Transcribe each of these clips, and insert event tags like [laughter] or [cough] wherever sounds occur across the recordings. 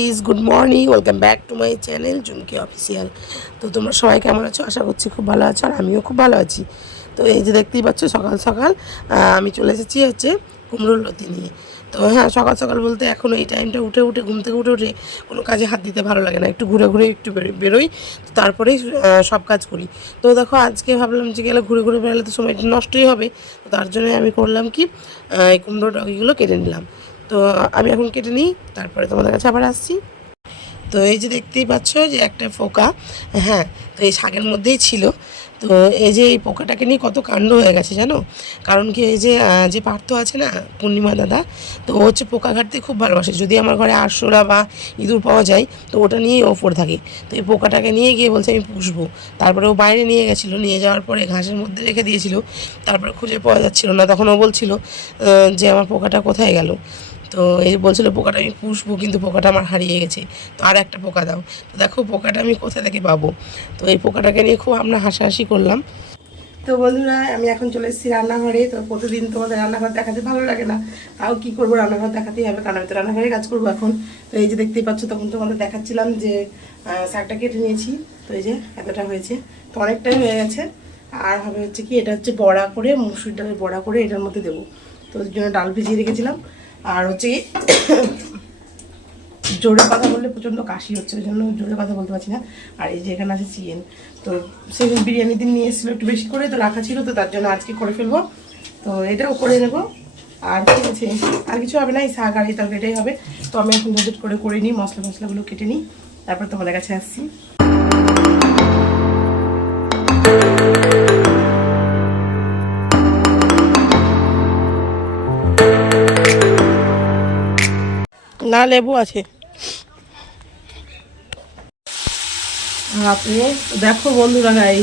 Guys good morning welcome back to my channel Jhumki official তো তোমরা সবাই কেমন আছো? আশা করছি খুব ভালো আছো আর আমিও খুব ভালো আছি। তো এই যে দেখতেই পাচ্ছ, সকাল সকাল আমি চলে এসেছি হচ্ছে কুমড়োর লতি নিয়ে। তো হ্যাঁ সকাল সকাল বলতে এখন এই টাইমটা উঠে উঠে, ঘুম থেকে উঠে উঠে কোনো কাজে হাত দিতে ভালো লাগে না। একটু ঘুরে ঘুরে একটু বেরোই, তো তারপরেই সব কাজ করি। তো দেখো, আজকে ভাবলাম যে গেলে ঘুরে ঘুরে বেরোলে তো সময়টা নষ্টই হবে, তো তার জন্য আমি করলাম কি এই কুমড়ো ডগিগুলো কেটে নিলাম। তো আমি এখন কেটে নিই, তারপরে তোমাদের কাছে আবার আসছি। তো এই যে দেখতেই পাচ্ছ যে একটা পোকা হ্যাঁ তো এই শাকের মধ্যেই ছিল। তো এই যে এই পোকাটাকে নিয়ে কত কাণ্ড হয়ে গেছে জানো? কারণ কি এই যে যে পার্থ আছে না, পূর্ণিমা দাদা, তো ও হচ্ছে পোকা ঘাটতে খুব ভালোবাসে। যদি আমার ঘরে আরশোলা বা ইঁদুর পাওয়া যায়, তো ওটা নিয়েই ও পড়ে থাকে। তো এই পোকাটাকে নিয়ে গিয়ে বলছে আমি পুষবো। তারপরে ও বাইরে নিয়ে গেছিল, নিয়ে যাওয়ার পরে ঘাসের মধ্যে রেখে দিয়েছিল। তারপরে খুঁজে পাওয়া যাচ্ছিল না। তখন ও বলছিল যে আমার পোকাটা কোথায় গেল? তো এই বলছিল, পোকাটা আমি পুষবো, কিন্তু পোকাটা আমার হারিয়ে গেছে। তো আর একটা পোকা দাও। তো দেখো, পোকাটা আমি কোথা থেকে পাবো? তো এই পোকাটাকে নিয়ে খুব আমরা হাসাহাসি করলাম। তো বন্ধুরা, আমি এখন চলে এসেছি রান্নাঘরে। তো প্রতিদিন তোমাদের রান্নাঘর দেখাতে ভালো লাগে না। তাও কি করব, রান্নাঘর দেখাতেই হবে। কারণ আমি তো রান্নাঘরে কাজ করব এখন। তো এই যে দেখতেই পাচ্ছ, তখন তোমাদের দেখাচ্ছিলাম যে শাকটা কেটে নিয়েছি। তো এই যে, এতটা হয়েছে। তো অনেকটাই হয়ে গেছে। আর হবে হচ্ছে কি, এটা হচ্ছে বড়া করে, মুসুর ডালের বড়া করে এটার মধ্যে দেবো। তো ওর জন্য ডাল ভিজিয়ে রেখেছিলাম। আর হচ্ছে জোরে কথা বললে প্রচণ্ড কাশি হচ্ছে, ওই জন্য জোরে কথা বলতে পারছি না। আর এই যে এখানে আছে চিকেন, তো সেদিন বিরিয়ানি দিন নিয়ে এসেছিল একটু বেশি করে, তো রাখা ছিল, তো তার জন্য আজকে করে ফেলব। তো এটাও করে নেব। আর ঠিক আছে আর কিছু হবে না, এই শাক আর এই তরকারিটাই হবে। তো আমি এখন ঝটঝট করে করে নিই মশলা মশলাগুলো কেটে নিই, তারপর তোমাদের কাছে আসছি। না লেবু আছে। আপনি দেখো বন্ধুরা গাই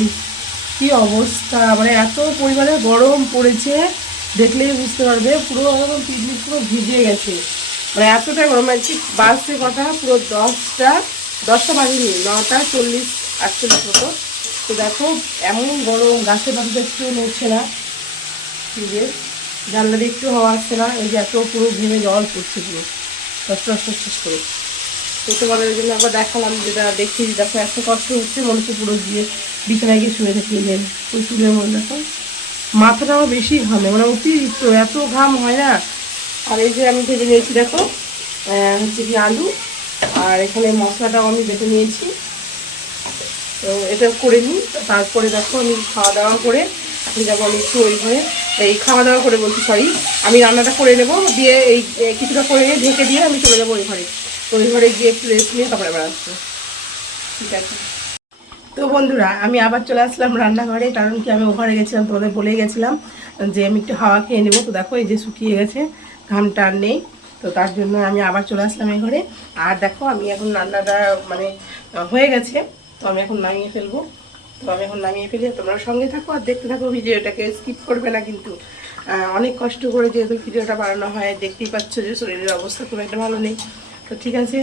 কি অবস্থা। মানে এত পরিমাণে গরম পড়েছে, দেখলেই বুঝতে পারবে, পুরো একদম পিকনিক পুরো ভিজে গেছে। মানে এতটা গরম মানে ঠিক বাসে কথা পুরো দশটা দশটা বাজেনি, নটা চল্লিশ, আটচল্লিশ মতো। তো দেখো, এমন গরম, গাছের পাখিতে একটু নড়ছে না। ফ্রিজে জানলা একটু হাওয়া আসছে না, এই যে এত পুরো ঘেমে জল পড়ছে পুরো। কষ্ট শেষ করে। তো জন্য একবার দেখালাম যেটা দেখছি দেখো এত কষ্ট হচ্ছে, মনে হচ্ছে পুরো গিয়ে বিছানায় গিয়ে শুয়ে থাকি যে ওই চুলের মধ্যে, দেখো। মাথাটা আমার বেশি ঘামে মানে অতিরিক্ত, এত ঘাম হয় না। আর এই যে আমি ভেজে নিয়েছি, দেখো হচ্ছে কি আলু, আর এখানে মশলাটাও আমি বেটে নিয়েছি। তো এটা করে নিই, তারপরে দেখো আমি খাওয়া দাওয়া করে এখন যাব আমি একটু ওই ঘরে। এই খাওয়া দাওয়া করে বলছি সরি আমি রান্নাটা করে নেব, দিয়ে এই কিছুটা করে নিয়ে ঢেকে দিয়ে আমি চলে যাব ওই ঘরে। ওই ঘরে গিয়ে একটু রেস্ট নিয়ে তারপরে আবার আসব। ঠিক আছে। তো বন্ধুরা, আমি আবার চলে আসলাম রান্নাঘরে, কারণ কি আমি ওভারে গেছিলাম, তোমাদের বলে গেছিলাম যে আমি একটু হাওয়া খেয়ে নেব। তো দেখো, এই যে শুকিয়ে গেছে ঘামটা আর নেই, তো তার জন্য আমি আবার চলে আসলাম এই ঘরে। আর দেখো, আমি এখন রান্নাটা মানে হয়ে গেছে, তো আমি এখন নামিয়ে ফেলব। তো আমি এখন নামিয়ে ফেলি তোমরা সঙ্গে থাকো আর দেখতে থাকো ভিডিওটাকে স্কিপ করবে না কিন্তু। অনেক কষ্ট করে যেহেতু ভিডিওটা বানানো হয়, দেখতেই পাচ্ছ যে শরীরের অবস্থা খুব একটা ভালো নেই। তো ঠিক আছে।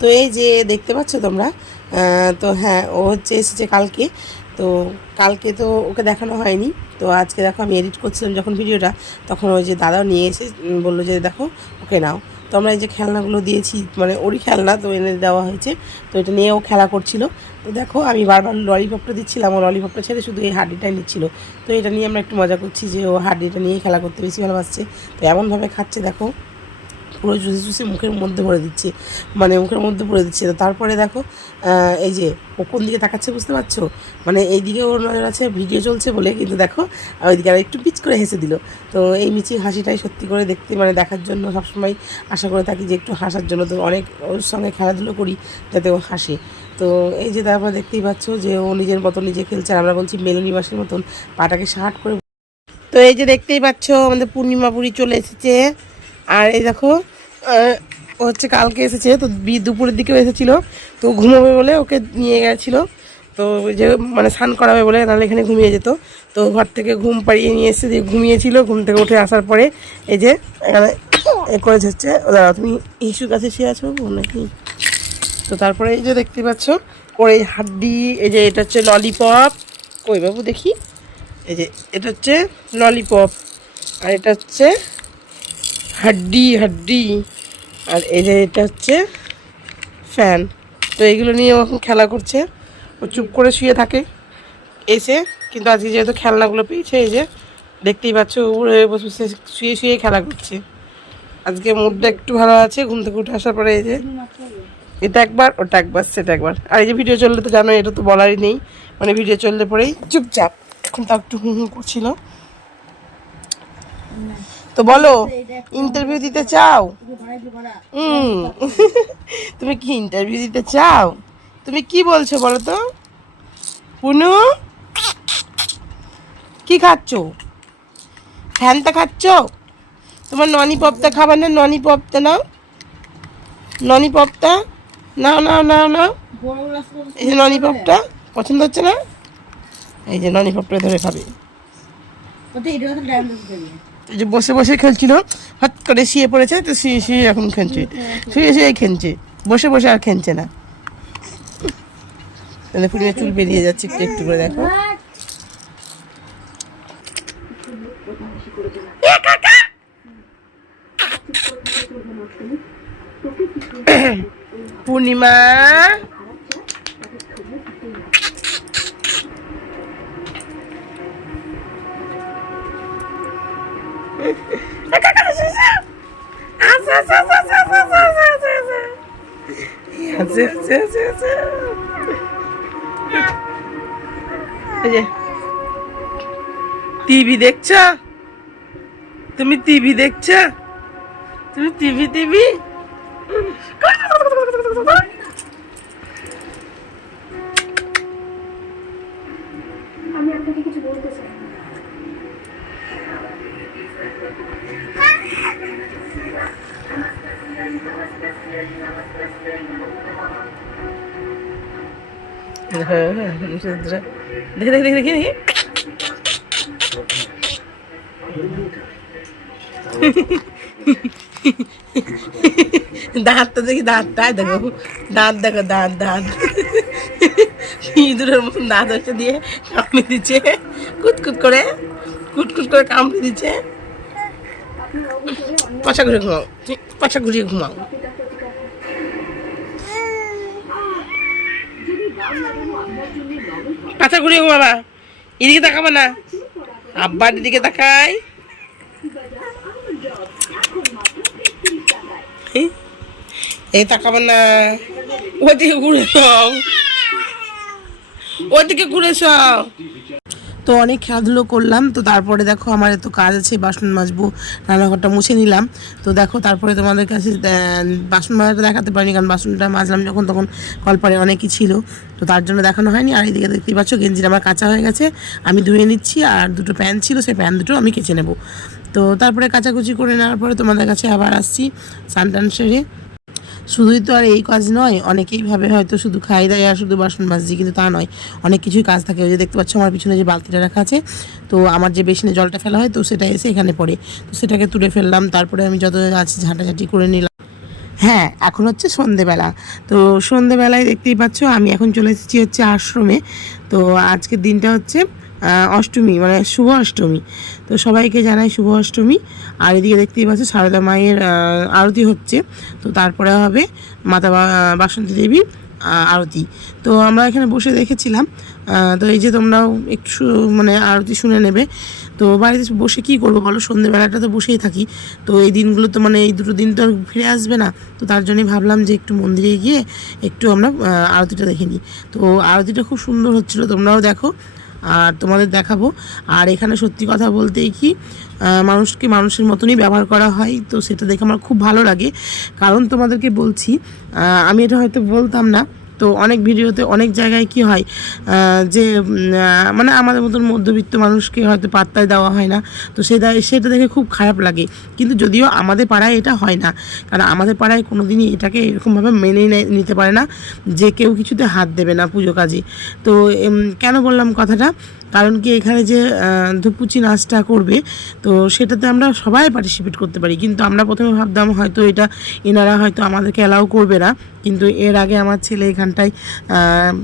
তো এই যে দেখতে পাচ্ছ তোমরা তো হ্যাঁ ও হচ্ছে এসেছে কালকে। তো কালকে তো ওকে দেখানো হয়নি। তো আজকে দেখো আমি এডিট করছিলাম যখন ভিডিওটা, তখন ওই যে দাদাও নিয়ে এসে বলল যে দেখো, ওকে নাও। তো আমরা এই যে খেলনাগুলো দিয়েছি মানে ওরই খেলনা তো এনে দেওয়া হয়েছে। তো এটা নিয়ে ও খেলা করছিল। তো দেখো, আমি বারবার ললিপপটা দিচ্ছিলাম, ও ললিপপটা ছেড়ে শুধু এই হাড্ডিটাই নিচ্ছিল। তো এটা নিয়ে আমরা একটু মজা করছি যে ও হাড্ডিটা নিয়ে খেলা করতে বেশি ভালোবাসছে। তো এমনভাবে খাচ্ছে, দেখো। পুরো জুসে জুসে মুখের মধ্যে ভরে দিচ্ছে। মানে মুখের মধ্যে ভরে দিচ্ছে। তো তারপরে দেখো এই যে ও কোন দিকে তাকাচ্ছে বুঝতে পারছ? মানে এই দিকে ওর নজর আছে, ভিডিও চলছে বলে, কিন্তু দেখো ওইদিকে আর একটু পিচ করে হেসে দিল। তো এই মিচি হাসিটাই সত্যি করে দেখতে মানে দেখার জন্য সবসময় আশা করে থাকি যে একটু হাসার জন্য। তো অনেক ওর সঙ্গে খেলাধুলো করি যাতে ও হাসে। তো এই যে তারপর দেখতেই পাচ্ছ যে ও নিজের মতো নিজে খেলছে, আর আমরা বলছি মেলনি মাসের মতন পাটাকে শার্ট করে। তো এই যে দেখতেই পাচ্ছ, আমাদের পূর্ণিমা পুরী চলে এসেছে। আর এই দেখো হচ্ছে কালকে এসেছে, তো দুপুরের দিকেও এসেছিল, তো ঘুমাবে বলে ওকে নিয়ে গেছিল। তো যে মানে স্নান করাবে বলে, নাহলে এখানে ঘুমিয়ে যেত। তো ঘর থেকে ঘুম পাড়িয়ে নিয়ে এসে দিয়ে ঘুমিয়েছিল, ঘুম থেকে উঠে আসার পরে এই যে এখানে এ করেছে হচ্ছে, ও দাঁড়াও, তুমি ইস্যুর কাছে শুয়ে আছো নাকি? তো তারপরে এই যে দেখতে পাচ্ছ, ওর এই হাড্ডি, এই যে এটা হচ্ছে ললিপপ। কই বাবু, দেখি। এই যে, এটা হচ্ছে ললিপপ, আর এটা হচ্ছে হাড্ডি হাড্ডি। আর এই যে এটা হচ্ছে ফ্যান। তো এগুলো নিয়ে এখন খেলা করছে। ও চুপ করে শুয়ে থাকে। এসে, কিন্তু আজকে যেহেতু খেলনাগুলো পেয়েছে, এই যে দেখতেই পাচ্ছ, উড়ে বসে বসে শুয়ে শুয়ে খেলা করছে। আজকে মুডটা একটু ভালো আছে, ঘুম থেকে উঠে আসার পরে এই যে এটা একবার, ওটা একবার, সেটা একবার। আর এই যে ভিডিও চললে তো জানো এটা তো বলারই নেই। মানে ভিডিও চললে পরেই চুপচাপ। এখন তাও একটু হুম হুম করছিল। তো বলো ইন্টারভিউ দিতে চাও? তুমি কি ইন্টারভিউ দিতে চাও? তুমি কি বলছো বলো তো? পুনু? কি খাচ্ছ? ফ্যানটা খাচ্ছ? তোমার ননি পপটা খাবার না ননি পপটা নাও। ননি পপটা নাও নাও নাও নাও। এই যে ননি পপটা পছন্দ হচ্ছে না? এই যে ননি পপটা ধরে খাবে। যে বসে বসে খেলছিল, হট করে শুয়ে পড়েছে, তো শুয়ে শুয়ে এখন খেলছে। শুয়ে শুয়ে খেলছে, বসে বসে আর খেলছে না। তাহলে ফুলিয়ে চুল বেরিয়ে যাচ্ছে, একটু একটু করে দেখো। [coughs] পূর্ণিমা! যে। টিভি দেখছ? তুমি টিভি দেখছ? তুমি টিভি টিভি? দেখে দেখে দেখে দেখে দেখে দাঁতটা দেখি দাঁতটা দেখো দাঁত দেখো দাঁত দাঁত ইঁদুরের মতন দাঁত হচ্ছে দিয়ে কামড়ে দিচ্ছে কুটকুট করে কুটকুট করে কামড়ে দিচ্ছে পাশা ঘুরে ঘুমাও পাশা ঘুরিয়ে ঘুমাও পাশা ঘুরিয়ে বাবা। এদিকে তাকাবা না। আব্বার দিকে তাকাই। এই তাকাবা না। ওদিকে ঘুরে সব ওদিকে ঘুরে সব তো অনেক খেলাধুলো করলাম, তো তারপরে দেখো আমার এত কাজ আছে, বাসন মাজবো, রান্নাঘরটা মুছে নিলাম। তো দেখো তারপরে তোমাদের কাছে বাসন মাজাটা দেখাতে পারিনি, কারণ বাসনটা মাজলাম যখন তখন কলপারে অনেকই ছিল। তো তার জন্য দেখানো হয়নি, আর এদিকে দেখতেই পাচ্ছ গেঞ্জিটা আমার কাঁচা হয়ে গেছে। আমি ধুয়ে নিচ্ছি, আর দুটো প্যান্ট ছিল, সেই প্যান্ট দুটো আমি কেচে নেব। তো তারপরে কাচাকুচি করে নেওয়ার পরে তোমাদের কাছে আবার আসছি সানটান সেরে। শুধুই তো আর এই কাজ নয়, অনেকেই ভাবে হয়তো শুধু খাই দাই আর শুধু বাসন মাজছি, কিন্তু তা নয়। অনেক কিছুই কাজ থাকে। ওই যে দেখতে পাচ্ছ আমার পিছনে যে বালতিটা রাখা আছে, তো আমার যে বেসিনে জলটা ফেলা হয়, তো সেটা এসে এখানে পড়ে। তো সেটাকে তুলে ফেললাম, তারপরে আমি যত আছে ঝাঁটাঝাঁটি করে নিলাম। হ্যাঁ এখন হচ্ছে সন্ধেবেলা। তো সন্ধেবেলায় দেখতেই পাচ্ছ, আমি এখন চলে এসেছি হচ্ছে আশ্রমে। তো আজকের দিনটা হচ্ছে অষ্টমী মানে শুভ অষ্টমী। তো সবাইকে জানাই শুভ অষ্টমী। আর এদিকে দেখতেই পাচ্ছ সারদা মায়ের আরতি হচ্ছে। তো তারপরে হবে মাতা বাসন্তী দেবীর আরতি। তো আমরা এখানে বসে দেখেছিলাম তো এই যে তোমরাও একটু মানে আরতি শুনে নেবে। তো বাড়িতে বসে কি করব বলো? সন্ধ্যেবেলাটা তো বসেই থাকি। তো এই দিনগুলো তো মানে এই দুটো দিন তো আর ফিরে আসবে না। তো তার জন্যই ভাবলাম যে একটু মন্দিরে গিয়ে একটু আমরা আরতিটা দেখে নিই। তো আরতিটা খুব সুন্দর হচ্ছিল, তোমরাও দেখো। আর তোমাদের দেখাবো। আর এখানে সত্যি কথা বলতেই কি মানুষকে মানুষের মতনই ব্যবহার করা হয়, তো সেটা দেখে আমার খুব ভালো লাগে। কারণ তোমাদেরকে বলছি আমি এটা হয়তো বলতাম না তো অনেক ভিডিওতে অনেক জায়গায় কি হয় যে মানে আমাদের মতন মধ্যবিত্ত মানুষকে হয়তো পাত্তায় দেওয়া হয় না। তো সেটা সেটা দেখে খুব খারাপ লাগে। কিন্তু যদিও আমাদের পাড়ায় এটা হয় না, কারণ আমাদের পাড়ায় কোনো দিনই এটাকে এরকমভাবে মেনে নিতে পারে না যে কেউ কিছুতে হাত দেবে না পুজো কাজে। তো কেন বললাম কথাটা? কারণ কি এখানে যে ধুপুচি নাচটা করবে, তো সেটাতে আমরা সবাই পার্টিসিপেট করতে পারি। কিন্তু আমরা প্রথমে ভাবতাম হয়তো এটা এনারা হয়তো আমাদেরকে অ্যালাউ করবে না। কিন্তু এর আগে আমার ছেলে এখানটায়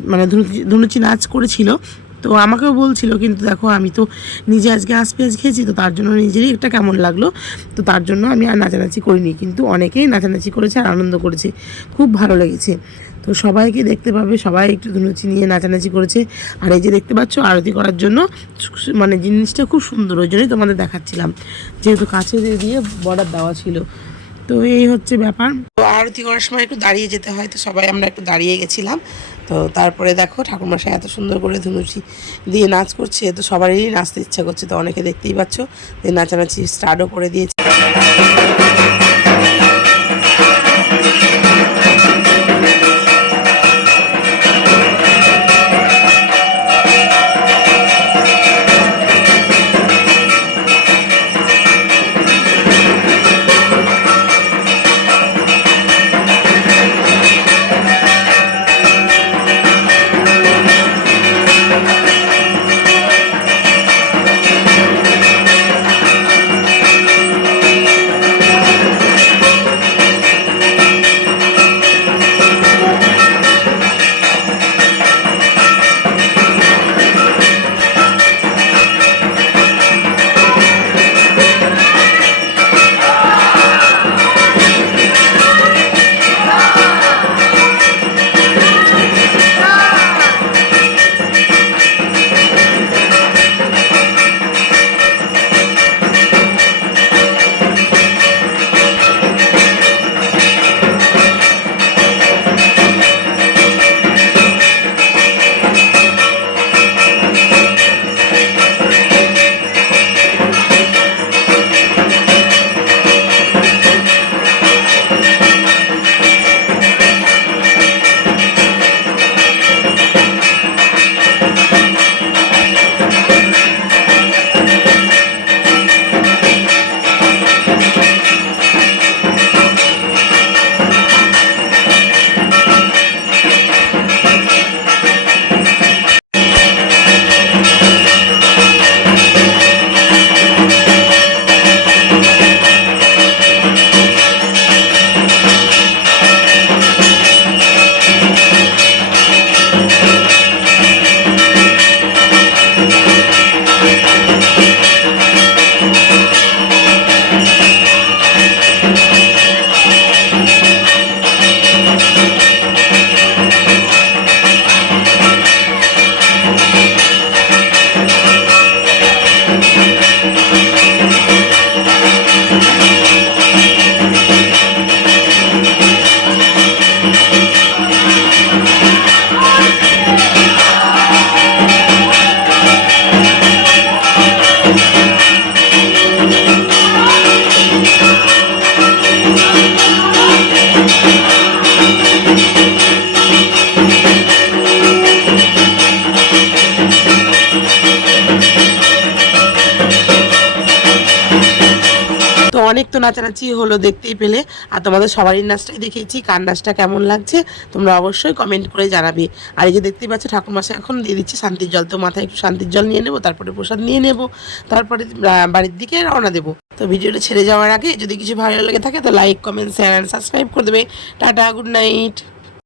মানে ধুনুচি- নাচ করেছিল। তো আমাকেও বলছিল, কিন্তু দেখো, আমি তো নিজে আজকে আঁশ পেঁয়াজ খেয়েছি, তো তার জন্য নিজেরই একটা কেমন লাগল। তো তার জন্য আমি আর নাচানাচি করিনি। কিন্তু অনেকেই নাচানাচি করেছে আর আনন্দ করেছে। খুব ভালো লেগেছে। তো সবাইকে দেখতে পাবে, সবাই একটু ধুনুচি নিয়ে নাচানাচি করেছে। আর এই যে দেখতে পাচ্ছ আরতি করার জন্য মানে জিনিসটা খুব সুন্দর, ওই জন্যই তোমাদের দেখাচ্ছিলাম। যেহেতু কাছে দিয়ে বর্ডার দেওয়া ছিল। তো এই হচ্ছে ব্যাপার। তো আরতি করার সময় একটু দাঁড়িয়ে যেতে হয়, তো সবাই আমরা একটু দাঁড়িয়ে গেছিলাম। তো তারপরে দেখো, ঠাকুরমশাই এত সুন্দর করে ধুনুচি দিয়ে নাচ করছে, তো সবারই নাচতে ইচ্ছা করছে। তো অনেকে দেখতেই পাচ্ছ যে নাচানাচি স্টার্টও করে দিয়েছে। তো নাচানাচি হলো দেখতেই পেলে। আর তোমাদের সবারই নাচটাই দেখিয়েছি, কার নাচটা কেমন লাগছে, তোমরা অবশ্যই কমেন্ট করে জানাবে। আর এই যে দেখতেই পাচ্ছ, ঠাকুরমাসে এখন দিয়ে দিচ্ছে শান্তির জল। তো মাথায় একটু শান্তির জল নিয়ে নেব, তারপরে প্রসাদ নিয়ে নেব, তারপরে বাড়ির দিকে রওনা দেবো। তো ভিডিওটা ছেড়ে যাওয়ার আগে যদি কিছু ভালো লেগে থাকে, তো like comment share and subscribe করে দেবে। Tata good night